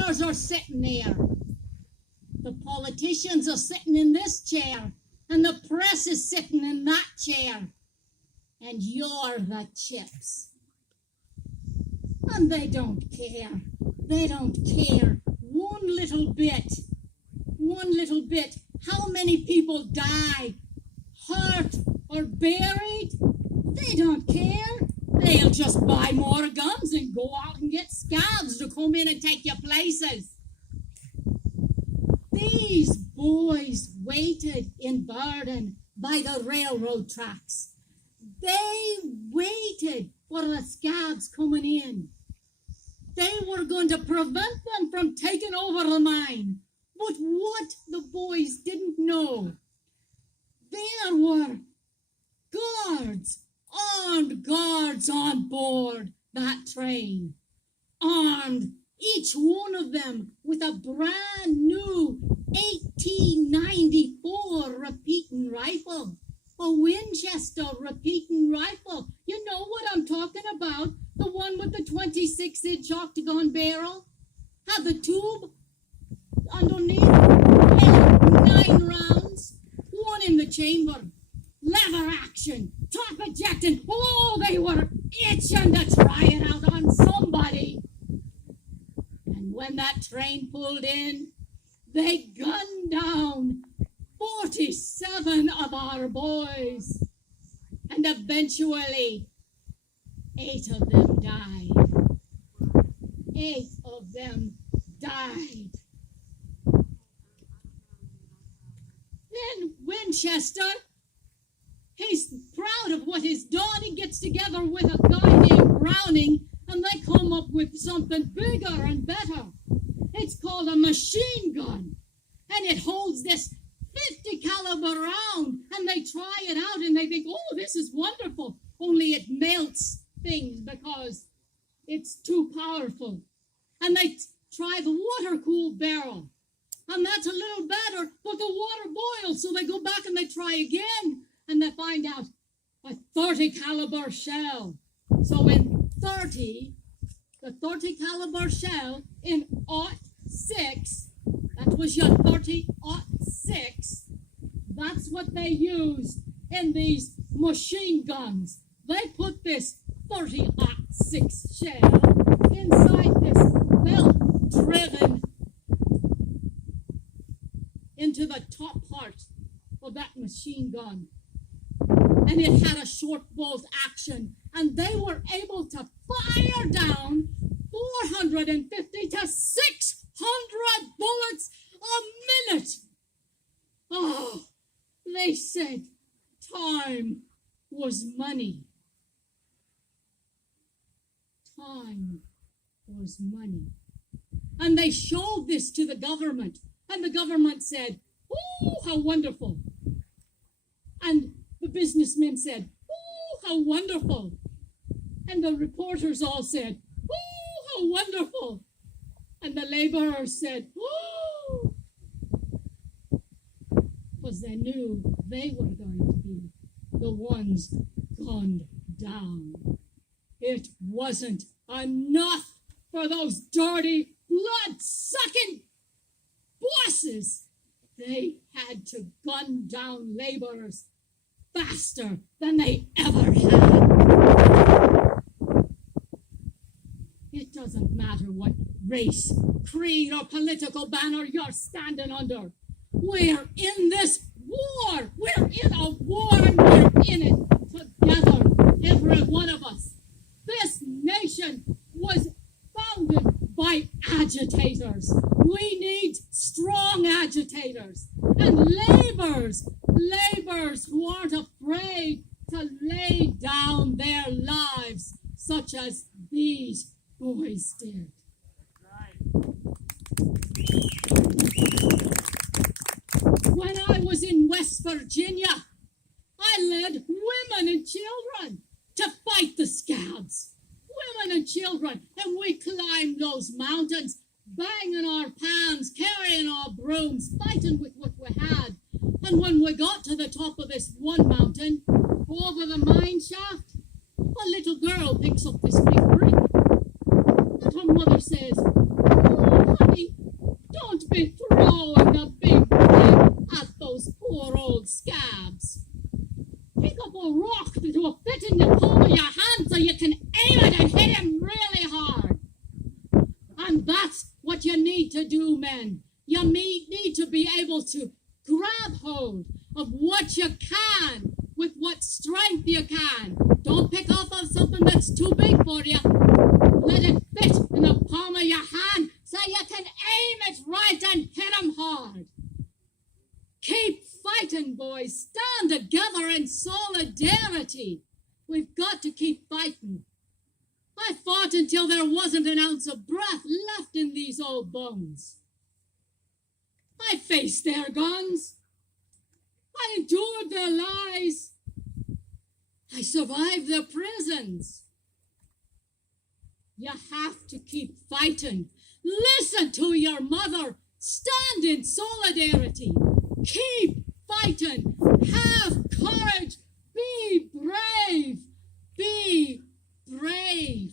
governors are sitting there. The politicians are sitting in this chair. And the press is sitting in that chair. And you're the chips. And they don't care. They don't care one little bit. How many people die, hurt, or buried? They don't care. They'll just buy more guns and go out and get scabs to come in and take your places. These boys waited in Burden by the railroad tracks. They waited for the scabs coming in. They were going to prevent them from taking over the mine. But what the boys didn't know, there were guards, armed guards on board that train. Armed, each one of them with a brand new 1894 repeating rifle. A Winchester repeating rifle. You know what I'm talking about. The one with the 26-inch octagon barrel. Had the tube underneath. Held 9 rounds. One in the chamber. Lever action. Top ejecting. Oh, they were itching to try it out on somebody. And when that train pulled in, they gunned down 47 of our boys, and eventually 8 of them died. 8 of them died. Then Winchester, he's proud of what he's done. He gets together with a guy named Browning, and they come up with something bigger and better. It's called a machine gun, and it holds this 50 caliber round, and they try it out and they think, oh, this is wonderful. Only it melts things because it's too powerful. And they try the water-cooled barrel, and that's a little better, but the water boils, so they go back and they try again, and they find out a 30 caliber shell. So in the 30 caliber shell in '06, that was your 30-06. That's what they used in these machine guns. They put this 30-06 shell inside this belt driven into the top part of that machine gun. And it had a short bolt action. And they were able to fire down 450 to 600 bullets a minute. Oh, they said time was money. Time was money. And they showed this to the government. And the government said, oh, how wonderful. And the businessmen said, oh, how wonderful. And the reporters all said, oh, how wonderful. And the laborers said, oh, because they knew they were going to be the ones gunned down. It wasn't enough for those dirty, blood-sucking bosses. They had to gun down laborers faster than they ever had. It doesn't matter what race, creed, or political banner you're standing under. We're in this war. We're in a war, and we're in it together, every one of us. This nation was founded by agitators. We need strong agitators and laborers who aren't afraid to lay down their lives, such as these boys did. When I was in West Virginia, I led women and children to fight the scabs. Women and children, and we climbed those mountains, banging our pans, carrying our brooms, fighting with what we had. And when we got to the top of this one mountain, over the mine shaft, a little girl picks up this big brick. And her mother says, oh, honey, be throwing the big gun at those poor old scabs. Pick up a rock that will fit in the palm of your hand so you can aim it and hit him really hard. And that's what you need to do, men. You need to be able to grab hold of what you can with what strength you can. Don't pick up on something that's too big for you. Let it fit in the palm of your hand so you can aim it right and hit him hard. Keep fighting, boys. Stand together in solidarity. We've got to keep fighting. I fought until there wasn't an ounce of breath left in these old bones. I faced their guns. I endured their lies. I survived their prisons. You have to keep fighting. Listen to your mother. Stand in solidarity. Keep fighting. Have courage. Be brave. Be brave.